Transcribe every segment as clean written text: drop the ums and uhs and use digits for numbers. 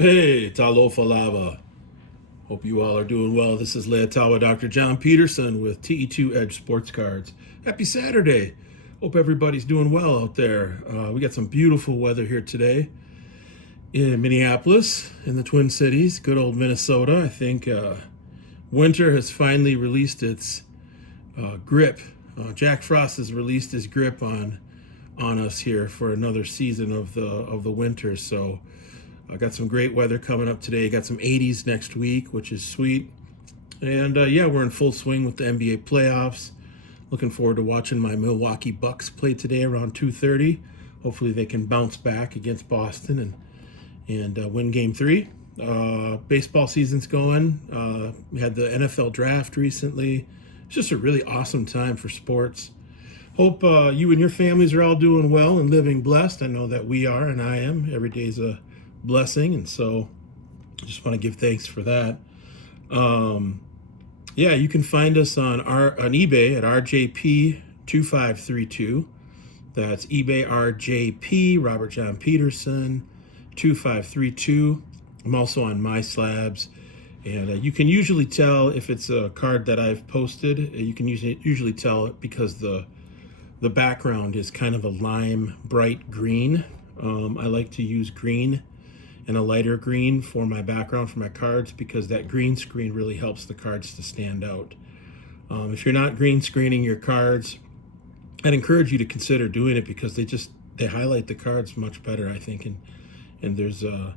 Hey, Talofa Lava. Hope you all are doing well. This is Leotawa Dr. John Peterson with TE2 Edge Sports Cards. Happy Saturday. Hope everybody's doing well out there. We got some beautiful weather here today in Minneapolis, in the Twin Cities, good old Minnesota. I think winter has finally released its grip. Jack Frost has released his grip on us here for another season of the winter. So I got some great weather coming up today. Got some 80s next week, which is sweet. And yeah, we're in full swing with the NBA playoffs. Looking forward to watching my Milwaukee Bucks play today around 2:30. Hopefully they can bounce back against Boston and win Game 3. Baseball season's going. We had the NFL draft recently. It's just a really awesome time for sports. Hope you and your families are all doing well and living blessed. I know that we are, and I am. Every day's a blessing, and so I just want to give thanks for that. Yeah, you can find us on eBay at rjp2532. That's eBay rjp Robert John Peterson 2532. I'm also on my slabs, and you can usually tell if it's a card that I've posted. You can usually tell it because the background is kind of a lime bright green. I like to use green and a lighter green for my background for my cards because that green screen really helps the cards to stand out. If you're not green screening your cards, I'd encourage you to consider doing it because they highlight the cards much better, I think. And there's other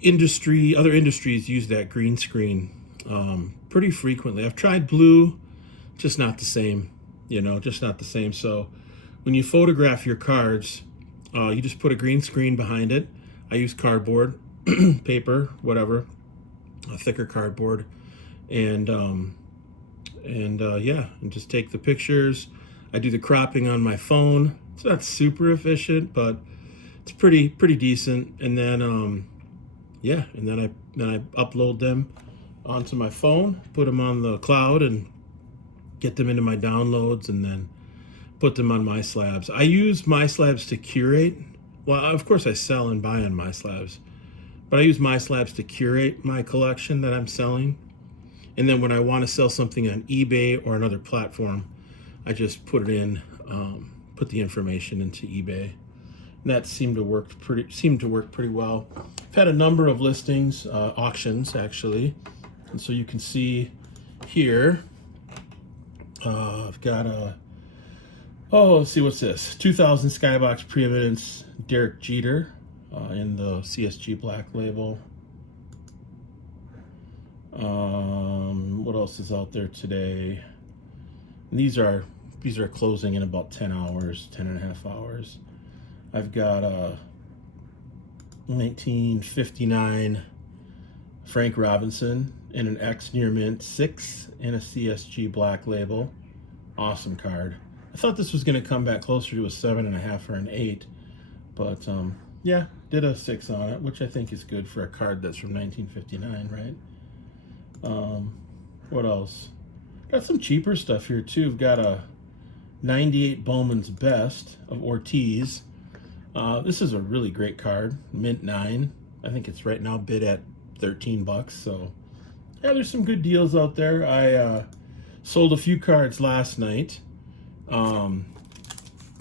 industries use that green screen pretty frequently. I've tried blue, just not the same, just not the same. So when you photograph your cards, you just put a green screen behind it. I use cardboard, paper, whatever, a thicker cardboard, and just take the pictures. I do the cropping on my phone. It's not super efficient, but it's pretty decent. And then and then I upload them onto my phone, put them on the cloud, and get them into my downloads, and then put them on my slabs. I use my slabs to curate. Well, of course I sell and buy on my slabs, but I use my slabs to curate my collection that I'm selling. And then when I want to sell something on eBay or another platform, I just put the information into eBay. And that seemed to work pretty well. I've had a number of listings, auctions actually, and so you can see here. I've got let's see, what's this? 2000 Skybox Preeminence Derek Jeter in the CSG Black label. What else is out there today? And these are closing in about 10 hours, 10 and a half hours. I've got a 1959 Frank Robinson in an X Near Mint 6 in a CSG Black label. Awesome card. I thought this was going to come back closer to a 7.5 or an 8, but yeah, did a 6 on it, which I think is good for a card that's from 1959, right? What else? Got some cheaper stuff here too. We've got a 98 Bowman's Best of Ortiz. This is a really great card, mint 9. I think it's right now bid at $13. So yeah, there's some good deals out there. I sold a few cards last night.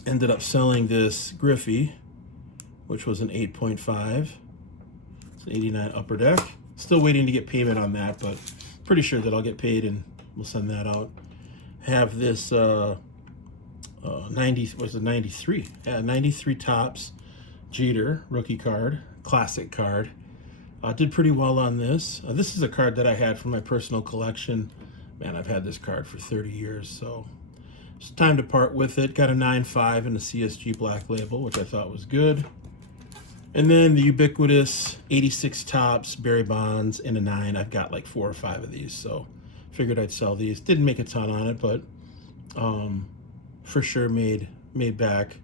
Ended up selling this Griffey, which was an 8.5. It's an 89 Upper Deck. Still waiting to get payment on that, but pretty sure that I'll get paid and we'll send that out. Have this 93? Yeah, 93 Topps Jeter rookie card, classic card. Did pretty well on this. This is a card that I had from my personal collection. Man, I've had this card for 30 years, so it's time to part with it. Got a 9.5 in the CSG Black label, which I thought was good. And then the ubiquitous 86 Topps Barry Bonds in a 9. I've got like 4 or 5 of these, so figured I'd sell these. Didn't make a ton on it, but for sure made back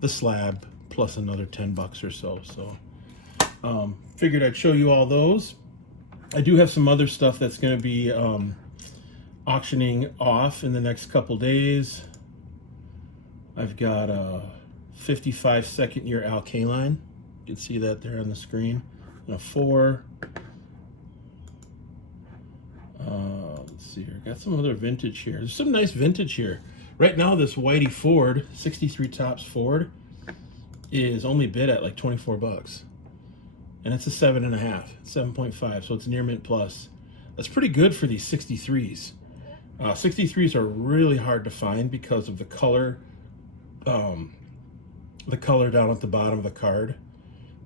the slab plus another $10 or so. So figured I'd show you all those. I do have some other stuff that's going to be auctioning off in the next couple days. I've got a 55 second year Al Kaline. You can see that there on the screen. and a 4. Let's see here. Got some other vintage here. There's some nice vintage here. Right now, this Whitey Ford, 63 tops Ford, is only bid at like 24 bucks. And it's a 7.5, 7.5, so it's near mint plus. That's pretty good for these 63s. 63s are really hard to find because of the color down at the bottom of the card.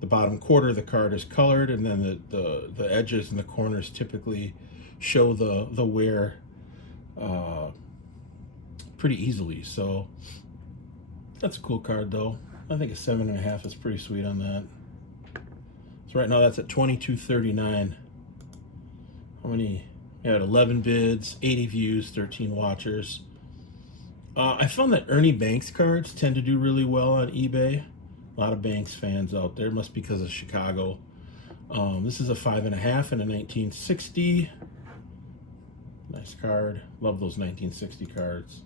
The bottom quarter of the card is colored, and then the edges and the corners typically show the wear pretty easily. So that's a cool card, though. I think a 7.5 is pretty sweet on that. So right now that's at $22.39. How many? Yeah, 11 bids, 80 views, 13 watchers. I found that Ernie Banks cards tend to do really well on eBay. A lot of Banks fans out there. Must be because of Chicago. This is a 5.5 and a 1960. Nice card. Love those 1960 cards.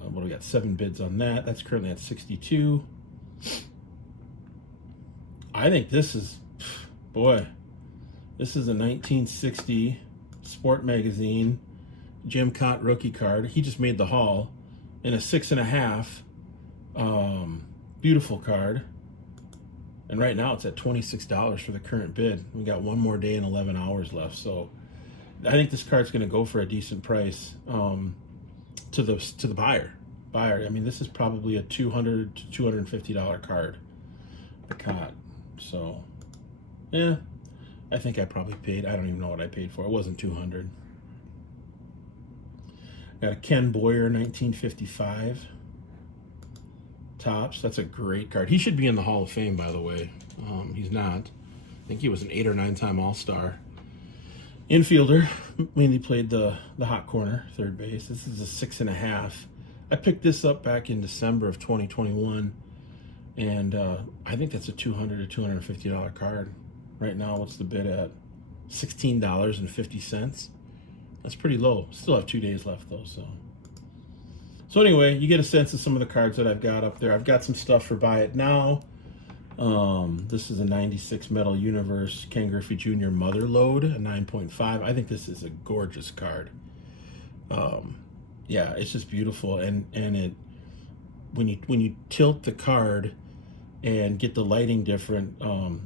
What do we got? 7 bids on that. That's currently at 62. I think this is, boy, this is a 1960 Sport Magazine Jim Cott rookie card. He just made the haul in a 6.5. Beautiful card. And right now it's at $26 for the current bid. We got one more day and 11 hours left. So I think this card's going to go for a decent price to the buyer. I mean, this is probably a $200 to $250 card. The Cott. So yeah, I think I probably paid, I don't even know what I paid for. It wasn't $200. Got a Ken Boyer 1955 tops. That's a great card. He should be in the Hall of Fame, by the way. He's not. I think he was an 8 or 9 time All-Star. Infielder, mainly played the hot corner, third base. This is a 6.5. I picked this up back in December of 2021, and I think that's a $200 to $250 card. Right now, what's the bid at? $16.50. That's pretty low. Still have 2 days left, though, So anyway, you get a sense of some of the cards that I've got up there. I've got some stuff for Buy It Now. This is a 96 Metal Universe Ken Griffey Jr. Mother Load, a 9.5. I think this is a gorgeous card. Yeah, it's just beautiful, and it when you tilt the card and get the lighting different,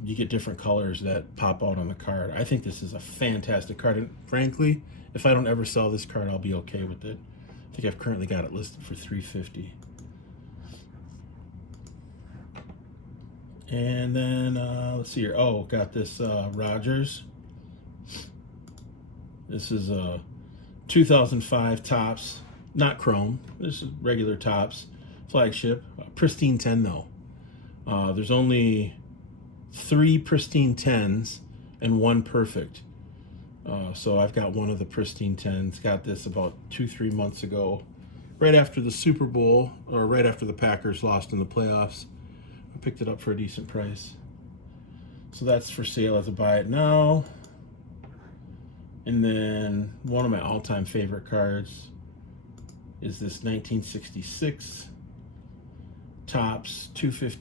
you get different colors that pop out on the card. I think this is a fantastic card, and frankly, if I don't ever sell this card, I'll be okay with it. I think I've currently got it listed for $350. And then let's see here. Oh, got this Rogers. This is a 2005 tops, not chrome. This is regular tops, flagship, pristine 10 though. There's only 3 pristine 10s and 1 perfect. So I've got one of the pristine 10s. Got this about 2-3 months ago, right after the Super Bowl, or right after the Packers lost in the playoffs. I picked it up for a decent price. So that's for sale as a Buy It Now. And then one of my all-time favorite cards is this 1966 Topps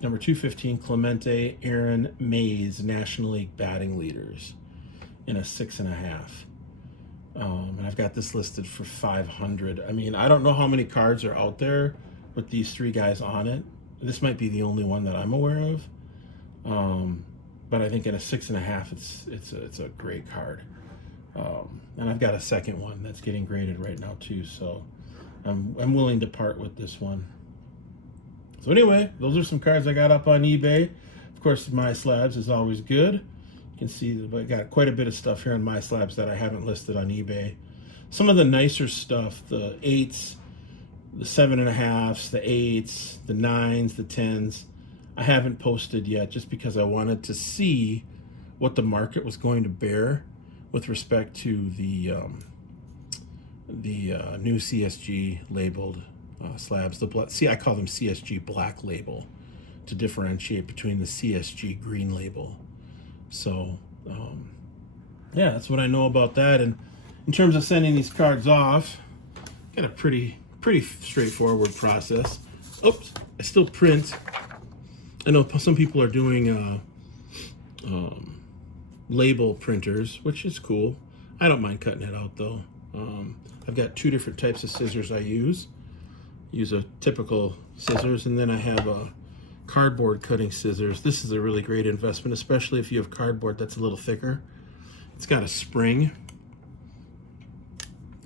number 215 Clemente Aaron Mays National League batting leaders in a 6.5. And I've got this listed for $500. I mean, I don't know how many cards are out there with these 3 guys on it. This might be the only one that I'm aware of. But I think in a 6.5, it's a great card. And I've got a second one that's getting graded right now too, so I'm willing to part with this one. So anyway, those are some cards I got up on eBay. Of course, My Slabs is always good. You can see that I got quite a bit of stuff here on My Slabs that I haven't listed on eBay. Some of the nicer stuff, the 8s, the 7.5s, the 8s, the 9s, the 10s, I haven't posted yet just because I wanted to see what the market was going to bear with respect to the new CSG labeled slabs. I call them CSG black label to differentiate between the CSG green label. So yeah, that's what I know about that. And in terms of sending these cards off, got a pretty straightforward process. Oops, I still print. I know some people are doing label printers, which is cool. I don't mind cutting it out though. I've got two different types of scissors I use. Use a typical scissors, and then I have a cardboard cutting scissors. This is a really great investment, especially if you have cardboard that's a little thicker. It's got a spring,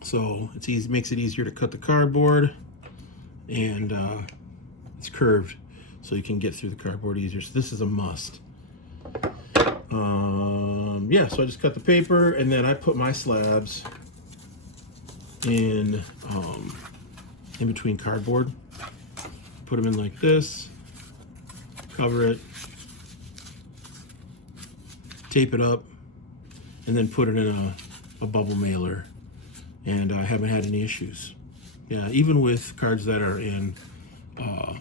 so it's easy, makes it easier to cut the cardboard, and it's curved, so you can get through the cardboard easier. So this is a must. Yeah, so I just cut the paper, and then I put my slabs in between cardboard. Put them in like this, cover it, tape it up, and then put it in a bubble mailer. And I haven't had any issues. Yeah, even with cards that are in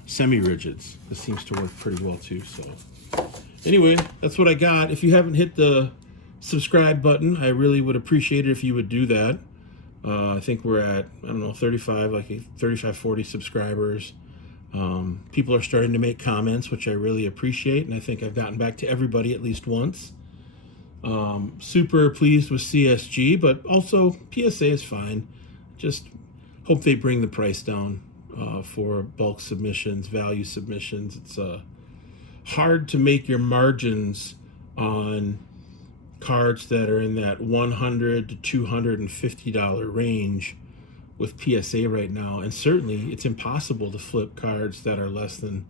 semi-rigids, this seems to work pretty well too. So anyway, that's what I got. If you haven't hit the subscribe button, I really would appreciate it if you would do that. I think we're at, I don't know, 35, 40 subscribers. People are starting to make comments, which I really appreciate, and I think I've gotten back to everybody at least once. Super pleased with CSG, but also PSA is fine. Just hope they bring the price down for bulk submissions, value submissions. It's hard to make your margins on cards that are in that $100 to $250 range with PSA right now, and certainly it's impossible to flip cards that are less than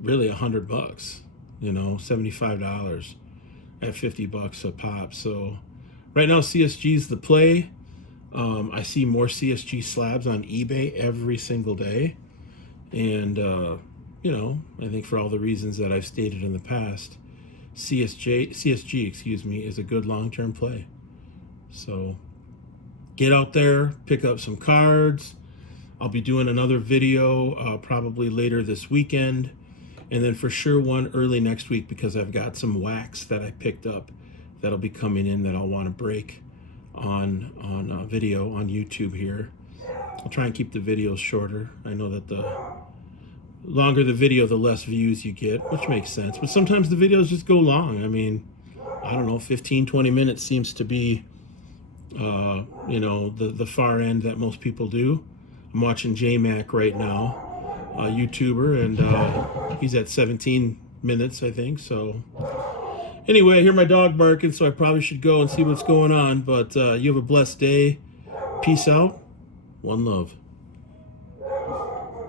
really $100, you know, $75 at $50 a pop. So right now CSG is the play. I see more CSG slabs on eBay every single day, and you know, I think for all the reasons that I've stated in the past, CSG, excuse me, is a good long-term play. So get out there, pick up some cards. I'll be doing another video probably later this weekend, and then for sure one early next week, because I've got some wax that I picked up that'll be coming in that I'll want to break on video on YouTube here. I'll try and keep the videos shorter. I know that the longer the video, the less views you get, which makes sense. But sometimes the videos just go long. I mean, I don't know, 15, 20 minutes seems to be, you know, the far end that most people do. I'm watching J-Mac right now, a YouTuber, and he's at 17 minutes, I think. So anyway, I hear my dog barking, so I probably should go and see what's going on. But you have a blessed day. Peace out. One love.